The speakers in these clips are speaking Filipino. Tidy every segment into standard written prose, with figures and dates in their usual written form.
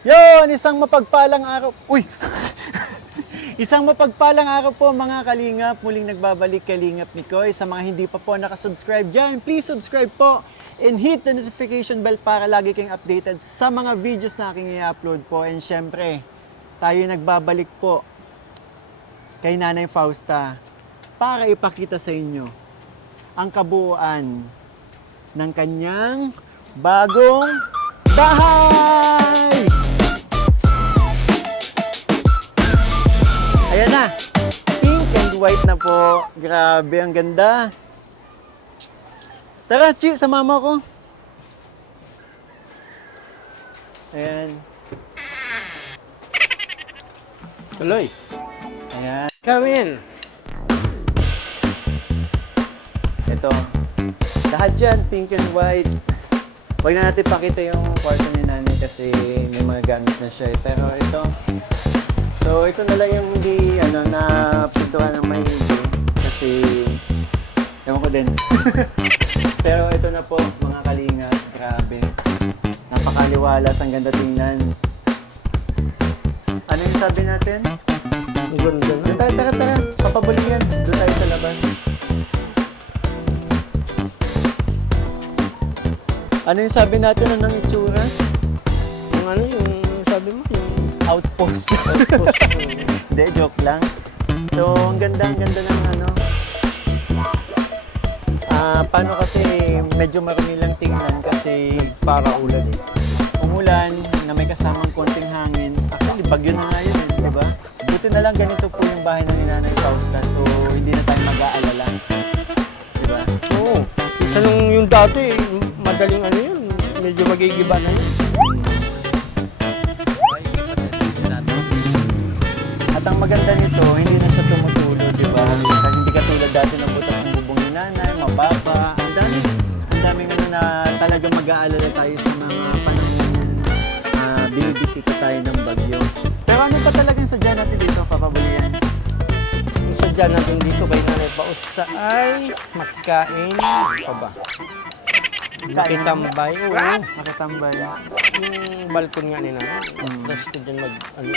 Yon, isang mapagpalang araw. Uy! Isang mapagpalang araw po mga kalingap. Muling nagbabalik Kalingap Mikoy. Sa mga hindi pa po nakasubscribe dyan, please subscribe po and hit the notification bell para lagi kayong updated sa mga videos na aking i-upload po. And syempre, tayo nagbabalik po kay Nanay Fausta para ipakita sa inyo ang kabuuan ng kanyang bagong bahay! Ayan na! Pink and white na po. Grabe, ang ganda. Tara, Chi, sama mo ako. Ayan. Tuloy. Ayan. Come in. Ito. Lahat yan, pink and white. Huwag na natin pakita yung kwarto ni Nanay kasi may mga gamit na siya. Pero ito, so ito na lang yung hindi na pintuhan ng mahindi kasi ewan ko din. Pero ito na po mga kalingap, grabe. Napakaliwalas, ang ganda tingnan. Ano yung sabi natin? Ang ganda na. Doon tayo, tara. Papabuli yan. Doon tayo sa labas. Ano yung sabi natin? Anong itsura? Yung ano yung sabi mo? Yung Outpost. Hindi, joke lang. So, ang ganda ng ano. Paano kasi medyo marumi lang tingnan kasi para ulan eh. umulan na may kasamang konting hangin. Actually, bagyo na nga yun, di ba? Buti na lang ganito po yung bahay ng Nanay Fausta, so hindi na tayo mag-aalala. Di ba? Oo. Isa nung yung dati, madaling ano yun. Medyo magigiba na yun. At ang maganda nito, hindi na siya tumutulo, di ba? Kasi hindi katulad dati ng butas ng bubong ni Nanay, mababa. Ang daming ano na talagang mag-aalala tayo sa mga panahon binibisita tayo ng bagyo. Pero ano pa talagang sadya natin dito, papabulian? Ang sadya natin dito kay Nanay Fausta ay makikain. Pa ba? Makitambay. Oo. Makitambay. Yung balkon nga ni Nanay. Tapos ko dyan mag... Ano.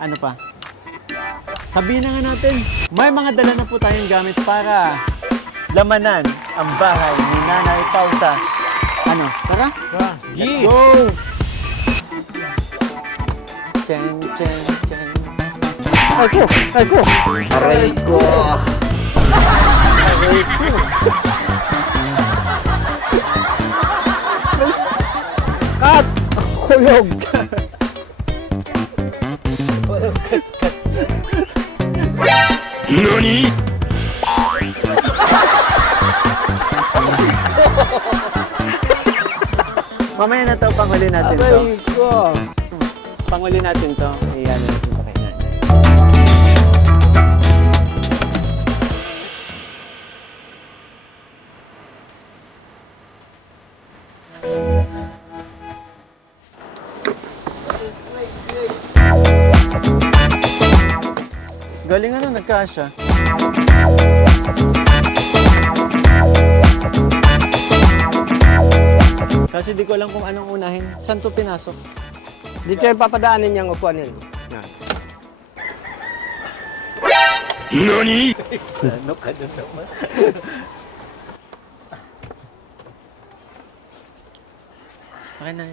Ano pa? Sabihin na nga natin, may mga dala na po tayong gamit para lamanan ang bahay ni Nanay Fausta. Ano? Tara? Let's G! go! Chen, chen, chen. Ay ko! Ay ko! Aray ko! Aray ko! Kat! Kulog! NANI?! Mamaya na to, panghuli natin to. Aray ko! Panghuli natin to. Iyan natin to kay Nanay. Galing ano, nagkasya. Kasi di ko alam kung anong unahin. Saan to pinasok? Dito yung papadaanin niyang upuan nila. Yan. NANI?! Ano ka doon naman? Akin na.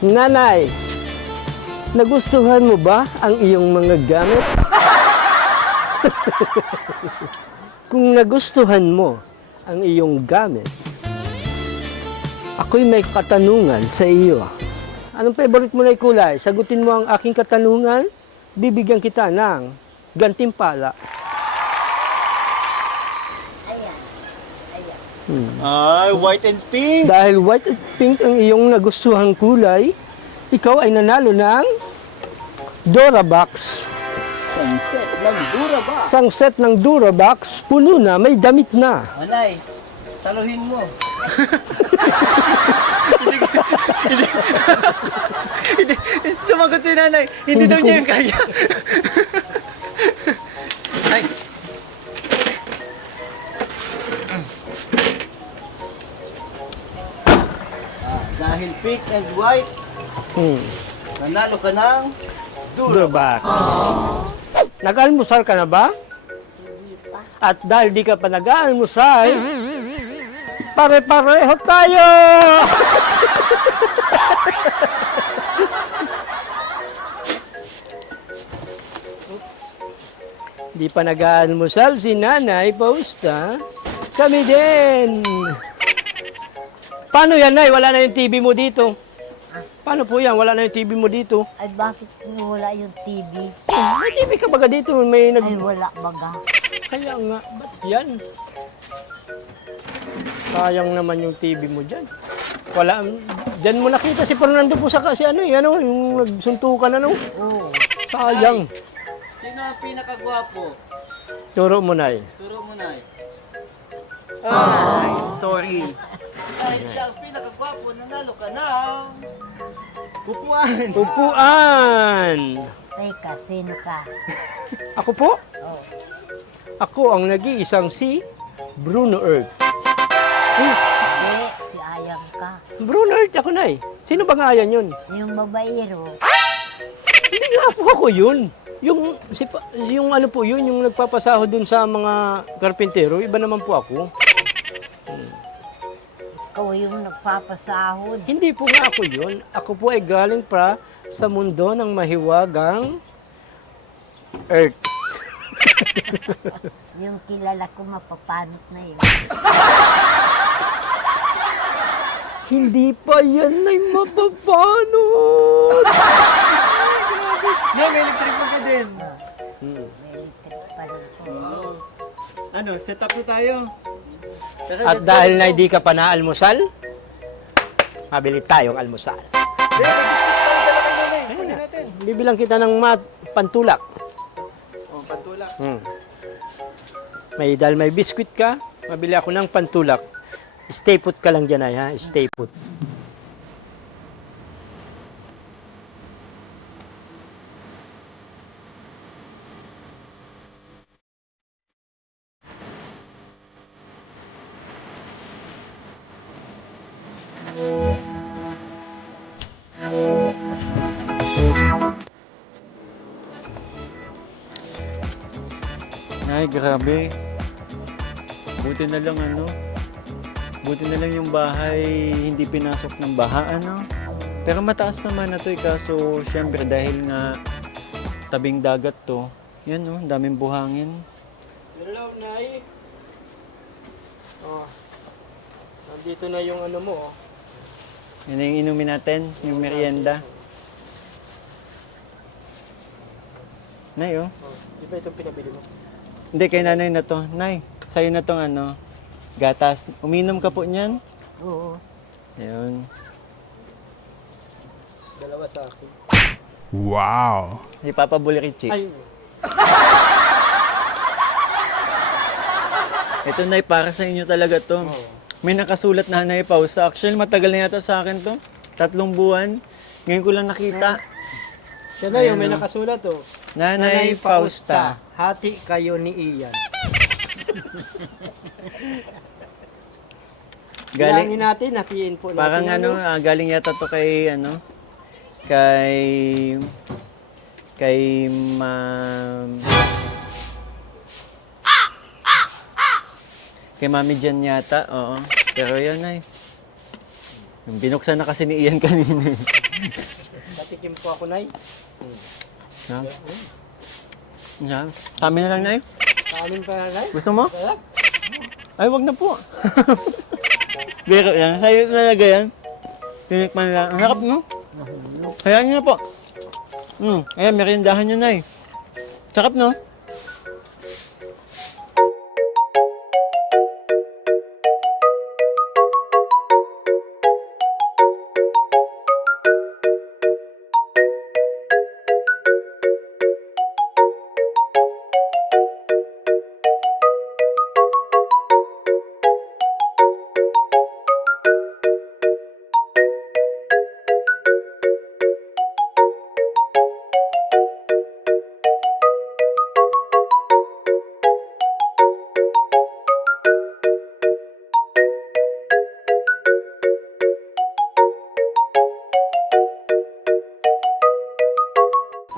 Nanay, nagustuhan mo ba ang iyong mga gamit? Kung nagustuhan mo ang iyong gamit, ako'y may katanungan sa iyo. Anong favorite mo na kulay? Sagutin mo ang aking katanungan, bibigyan kita ng gantimpala. Ay, white and pink! Dahil white at pink ang iyong nagustuhang kulay, ikaw ay nanalo ng Durabox. Sunset ng Durabox. Isang set ng Durabox, puno na, may damit na. Manay, saluhin mo. Hindi, sumagot si nanay. Hindi daw niya yung kaya. Ay. Dahil pink and white, nanalo ka ng Durbox. Nag-almusal ka na ba? At dahil di ka pa nag-almusal, pare-pareho tayo! Di pa nag-almusal si Nanay Fausta. Kami din. Paano yan, Nay? Wala na yung TV mo dito. Paano po yan? Wala na yung TV mo dito. Ay, bakit wala yung TV? May TV ka baga dito? May Ay, wala baga. Kaya nga, ba't yan? Sayang naman yung TV mo dyan. Wala, dyan mo nakita si Fernando po sa kasi ano yung nagsuntukan ano. Oo. Sayang. Sino ang pinakagwapo? Turo mo na eh. Turo mo na. Ay, sorry. Dahil siya ang pinakagwapo, nanalo ka ng upuan. Upuan! Teka, sino ka? Ako po? Oh. Ako ang nag-iisang si Bruno Earth. Hindi, si Ayang ka. Bruno Earth ako na eh. Sino ba nga yan yun? Yung babaero. Hindi nga po ako yun. Yung ano po yun, yung nagpapasahod dun sa mga karpintero, iba naman po ako. Ikaw yung nagpapasahod. Hindi po nga ako yun. Ako po ay galing pa sa mundo ng mahiwagang Earth. Yung kilala ko mapapanot na yun. Hindi pa yan ay mapapanot. Na, may electric mo ka din. May electric pa rin ko. Ano, set up na tayo. Pero At let's dahil go. na hindi ka pa na-almusal, mabili tayong almusal. Hindi, may biscuit tayo dala kay nanay. Kunin natin. Bibilang kita ng pantulak. Oh, pantulak. Dahil may biskwit ka, mabili ako ng pantulak. Stay put ka lang dyan ay ha, stay put. Ay, grabe. Buti na lang buti na lang yung bahay hindi pinasok ng baha, ano. Pero mataas naman na to kaso syempre dahil nga tabing dagat to. Yan daming buhangin. Hello, Nay. Oh. Nandito na yung ano mo, oh. Yan na yung inumin natin, yung merienda. Nay, Oh, di ba itong pinabili mo? Hindi, kay nanay na to. Nay, sa'yo na tong gatas. Uminom ka po niyan? Oo. Ayun. Dalawa sa akin. Wow. Si Papa Bulikichi. Ay, Ito, Nay, para sa inyo talaga to. May nakasulat na Nanay Fausta. Actually, matagal na yata sa akin to. 3 buwan. Ngayon ko lang nakita. siya na yung may nakasulat, oh. Nanay Fausta. Hati kayo ni Ian. Galing, Bilangin natin, hatiin po natin. parang galing yata to kay kay Ma'am kay Mami Jan yata, oo. Pero yun ay yung binuksan na kasi ni Ian kanina. Patikim po ako, Nay. Ha? Ha? Kami na lang, Nay. Sa amin pa, Nay. Gusto mo? Sarap. Ay, wag na po. Biro yan. Sa'yo talaga yan. Tinikman lang. Ang harap, no? Hayaan niyo na po. Ayan, merindahan nyo, Nay. Sarap, no?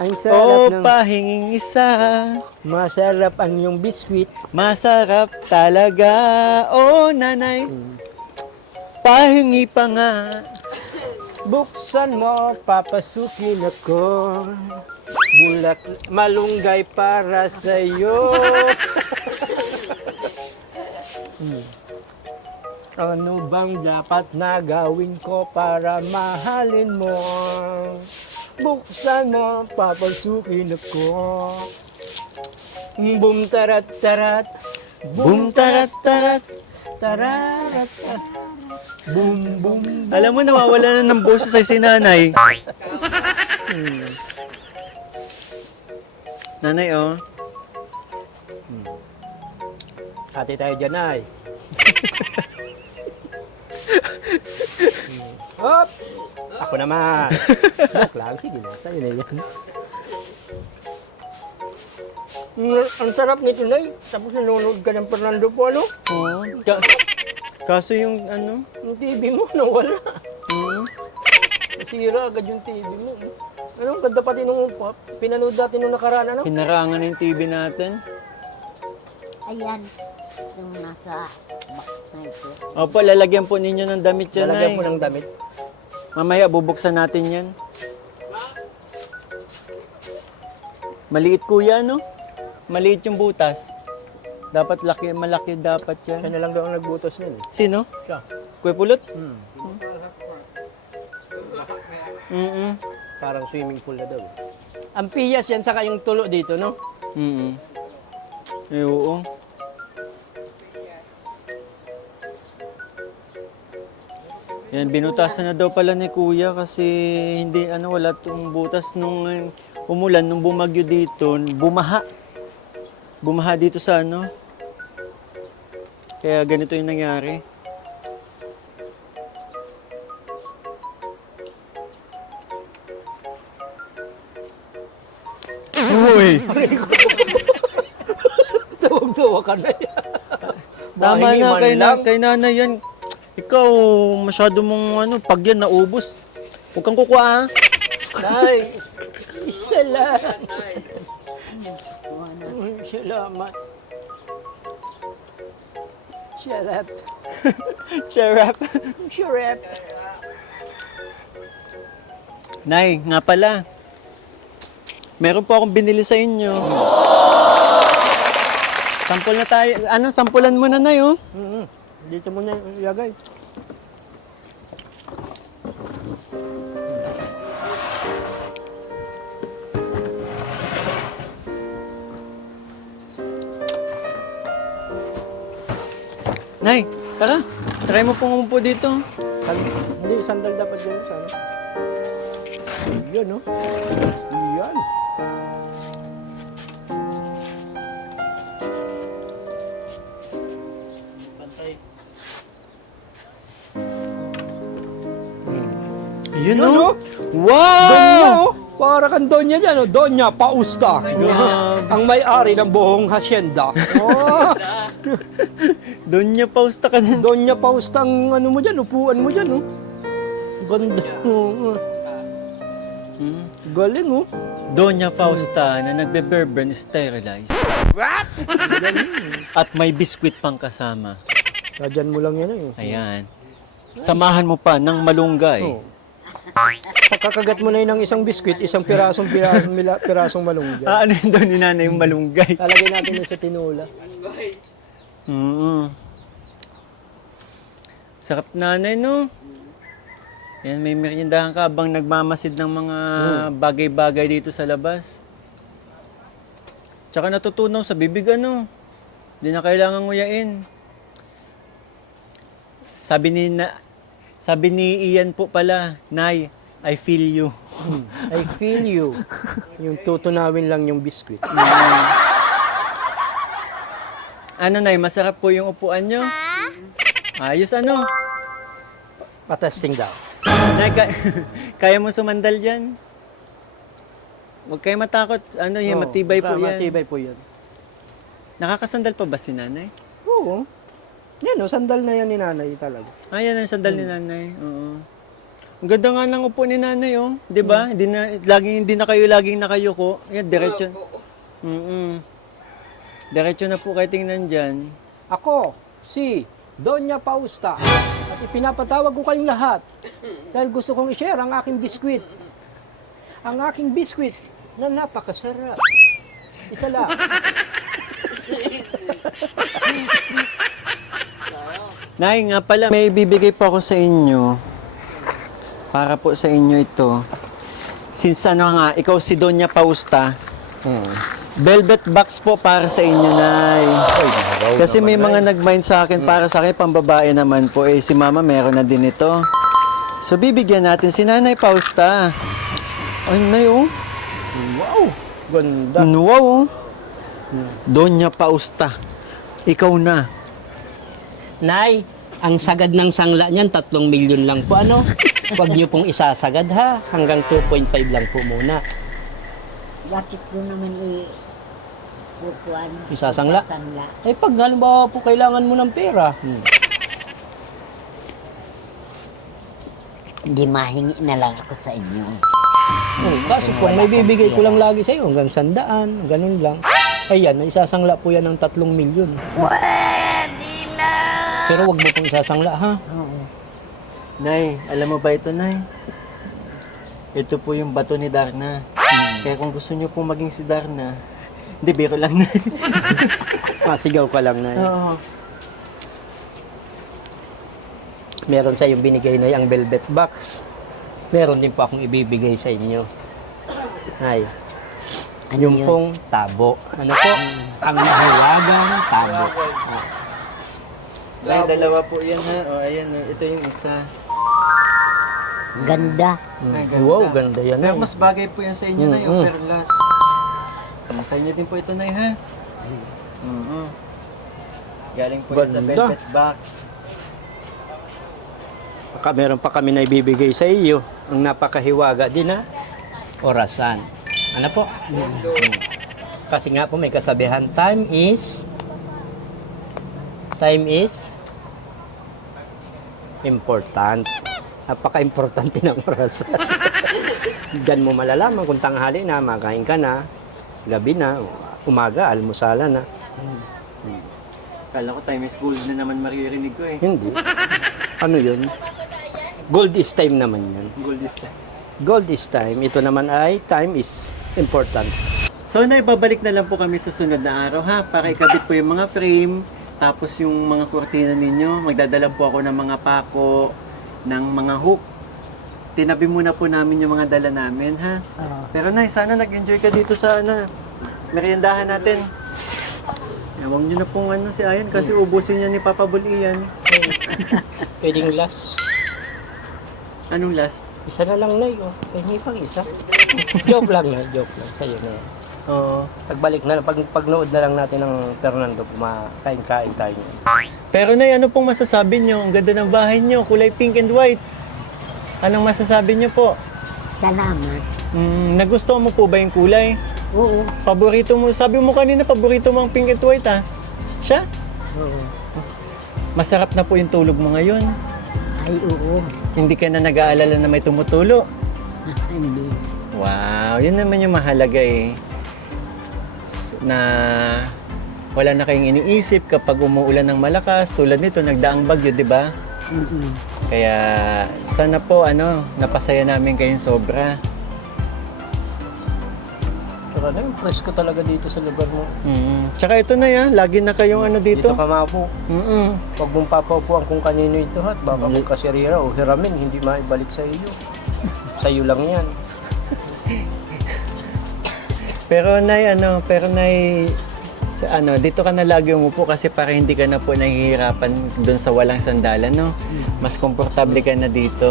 Ang sarap ng... pahinging isa. Masarap ang iyong biskwit. Masarap talaga. Nanay. Pahingi pa nga. Buksan mo, papasukin ako. Malunggay para sa'yo. Ano bang dapat na gawin ko para mahalin mo? Buksan mo, papasukin ako. Boom tarat tarat. Boom tarat tarat. Tararat. Boom boom. Alam mo, nawawala na ng boses ay si nanay. Nanay, oh. Hati tayo dyan ay. Hop! Ako naman. Joke lang, sige na. Sa'yo na yan. Ang sarap nito, Nay. Tapos nanonood ka ng Fernando po, ano? Oh. Kaso yung ano? Yung TV mo, nawala. Hmm. Sira agad yung TV mo. Ano, ang ganda pati nung pinanood natin nung nakaraan, ano? Hinarangan yung TV natin. Ayan. Yung nasa box na ito. Opo, lalagyan po ninyo ng damit yan, Lalagyan Nay. mo ng damit. Mamaya, bubuksan natin yan. Maliit kuya, no? Maliit yung butas. Dapat malaki dapat Siya yan. na lang daw ang nagbutos nun. Sino? Siya. Kuya Pulot? Hmm. Mm-mm. Parang swimming pool na daw. Ang piyas yan, saka yung tulo dito, no? Mm-mm. Eh, oo. Yan, binutasan na daw pala ni Kuya kasi hindi, wala tong butas nung umulan, nung bumagyo dito, bumaha. Bumaha dito sa Kaya ganito yung nangyari. Uy! Tuwag-tuwa ka na yan. Tama Mahingi na, man lang. kay nanay yan. Ikaw, masyado mong pag yan naubos. Huwag kang kukuha, ha? Nay, isa lang. Salamat. Sarap. Sharap. Sarap. Nay, nga pala. Meron po akong binili sa inyo. Sampol na tayo. Sampulan mo na, Nay, oh. Dito mo na ilagay. Nay, tara. Try mo pong umupo dito. Hindi, sandal dapat dyan. Sana. Yan, no? Yan. Yun, Yun, no? no? Wow! Donya, oh. Para kang Donya dyan, oh. Donya Pausta. Grabe. Ang may-ari ng buong hasyenda. Oh. Doon niya pausta ka na. Donya Pausta ang ano mo dyan, upuan mo dyan, oh. Ganda. Oh. Galing, oh. Doña Fausta na nagbe-bourbon sterilized. What? At may biskwit pang kasama. Dadyan mo lang yan, eh. Ayan. Samahan mo pa ng malunggay. Oh. Pagkakagat mo na yun ng isang biskwit, isang pirasong malunggay. Ano yun daw ni nanay yung malunggay? Lalagay natin yun sa tinula. Sarap nanay, no? Yan, may meriendahan ka habang nagmamasid ng mga bagay-bagay dito sa labas. Tsaka natutunaw sa bibig, Hindi na kailangan nguyain. Sabi ni Ian po pala, Nay, I feel you. I feel you. Yung tutunawin lang yung biskwit. Nay, masarap po yung upuan nyo? Ayos, Patesting daw. Nay, kaya mo sumandal dyan? Huwag kayo matakot. Matibay po yan. Matibay po yan. Nakakasandal pa ba si nanay? Oo. Yan, sandal na yan ni nanay talaga. Yan ang sandal ni nanay. Oo. Ang ganda nga ng upo ni nanay, oh. Di ba? Hindi na kayo laging nakayuko. Yan, diretso. Diretso na po kayo tingnan dyan. Ako, si Doña Pausta. At ipinapatawag ko kayong lahat dahil gusto kong i-share ang aking biskwit. Ang aking biskwit na napakasarap. Isa lang. Nay, nga pala, may ibibigay po ako sa inyo. Para po sa inyo ito. Since ano nga, ikaw si Doña Pausta, velvet box po para sa inyo, Nay. Kasi may mga nag-mind sa akin, para sa akin, pambabae naman po. Eh, si Mama meron na din ito. So, bibigyan natin si Nanay Pausta. Ay, Nay, oh. Wow, ganda. Wow, oh. Doña Pausta, ikaw na. Nay, ang sagad ng sangla niyan, 3 milyon lang po. Ano? Huwag niyo pong isasagad ha. Hanggang 2.5 lang po muna. Bakit ko naman Isasangla? Sangla. Eh pag halimbawa po kailangan mo ng pera. Hindi mahingi na lang ako sa inyo. Oh, kasi kung may bibigay ko lang lagi sa iyo, hanggang 100, ganun lang. Ayan, isasangla po yan ng 3 milyon. Pwede na! Pero wag mo pong isasangla ha. Oo. Nay, alam mo ba ito, Nay? Ito po yung bato ni Darna. Kaya kung gusto niyo po maging si Darna, hindi, biro lang, Nay. Masigaw ka lang na. Oo. Meron sa yung binigay na yung velvet box. Meron din po akong ibibigay sa inyo. Ay, Ano yung yun? pong tabo. Ano po? Ang mahiwagang tabo. Ah. Nay, dalawa po yan, ha? O, ayan, oh. Ito yung isa. Ganda. Ay, Wow, ganda yan. Pero Ay. mas bagay po yan sa inyo, Nay, yung perlas. Sa inyo din po ito, Nay, ha? Galing po yan sa Ganda. velvet box. Meron pa kami na ibibigay sa iyo. Ang napakahiwaga din ha. Orasan. Ano po? Kasi nga po may kasabihan, time is important. Napaka-importante ng orasan. Diyan mo malalaman kung tanghali na, makain ka na, gabi na, umaga, almusalan na. Kala ko time is gold na naman maririnig ko, eh. Hindi. Ano yun? Gold is time naman yun. Gold is time. Gold is time. Ito naman ay time is important. So, Nay, babalik na lang po kami sa sunod na araw, ha? Para ikabit po yung mga frame, tapos yung mga kurtina ninyo. Magdadala po ako ng mga pako, ng mga hook. Tinabi muna po namin yung mga dala namin, ha? Pero, Nay, sana nag-enjoy ka dito sa, meriendahan natin. Huwag nyo na pong si Ayan kasi ubusin niya ni Papa Buli yan. Pwedeng last. Anong last? Isa na lang na yun. Hindi pang isa. Joke lang na. Joke lang. Sa'yo na yan. Oo. Pagbalik na, pagnood na lang natin ng Fernando, kumakain-kain tayo. Pero, Nay, ano pong masasabi nyo? Ang ganda ng bahay nyo, kulay pink and white. Anong masasabi nyo po? Salamat. Nagustuhan mo po ba yung kulay? Oo. Paborito mo, sabi mo kanina, paborito mo ang pink and white, ha? Siya? Oo. Masarap na po yung tulog mo ngayon. Ay, oo. Hindi ka na nag-aalala na may tumutulo. Hindi. Wow, yun naman yung mahalaga, eh. Na wala na kayong iniisip kapag umuulan ng malakas, tulad nito, nagdaang bagyo, di ba? Kaya sana po, napasaya namin kayong sobra. Pero ano yung presko talaga dito sa lugar mo? Tsaka ito na yan, lagi na kayong dito. Dito ka mapo. Huwag mong papaupuan kung kanino ito at baka magkasirira o hiramin, hindi maibalik sa iyo. Sa iyo lang yan. Pero Nay, dito ka na lagi umupo kasi para hindi ka na po nahihirapan doon sa walang sandalan, no? Mas komportable ka na dito.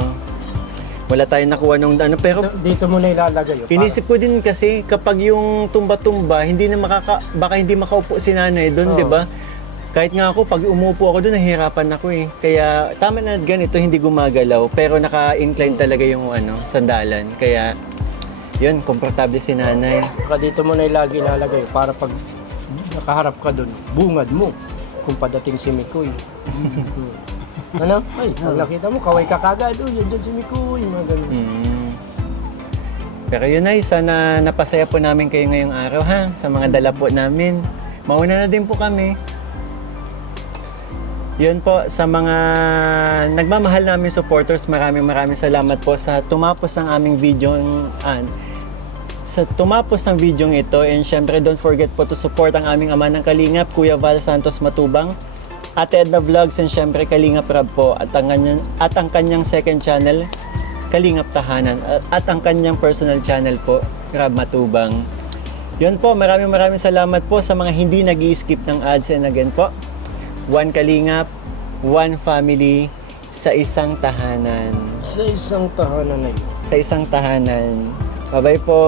Wala tayong nakuha nung pero Dito mo na ilalagay. inisip ko din kasi kapag yung tumba-tumba, baka hindi makaupo si nanay doon, di ba? Kahit nga ako, pag umupo ako doon, nahihirapan ako eh. Kaya tama na ganito, hindi gumagalaw, pero naka-incline talaga yung sandalan. Kaya, yun, komportable si nanay. Baka dito mo na ilalagay para pag nakaharap ka doon, bungad mo kung padating si Mikoy. Ano? Ay, pag nakita mo, kaway ka kagad. Uy, yan dyan si Mikoy. Mga ganun. Pero yun ay, sana napasaya po namin kayo ngayong araw ha, sa mga dala po namin. Mauna na din po kami. Yun po, sa mga nagmamahal namin supporters, maraming salamat po sa tumapos ng aming video sa tumapos ng video ito. And syempre, don't forget po to support ang aming ama ng Kalingap, Kuya Val Santos Matubang, Ate Edna Vlogs, and syempre Kalingap Rab po, at ang kanyang second channel, Kalingap Tahanan, at ang kanyang personal channel po, Rab Matubang. Yun po, maraming salamat po sa mga hindi nag-i-skip ng ads. And again po, one Kalingap, one family, sa isang tahanan. Sa isang tahanan na yun. Sa isang tahanan. Bye-bye po.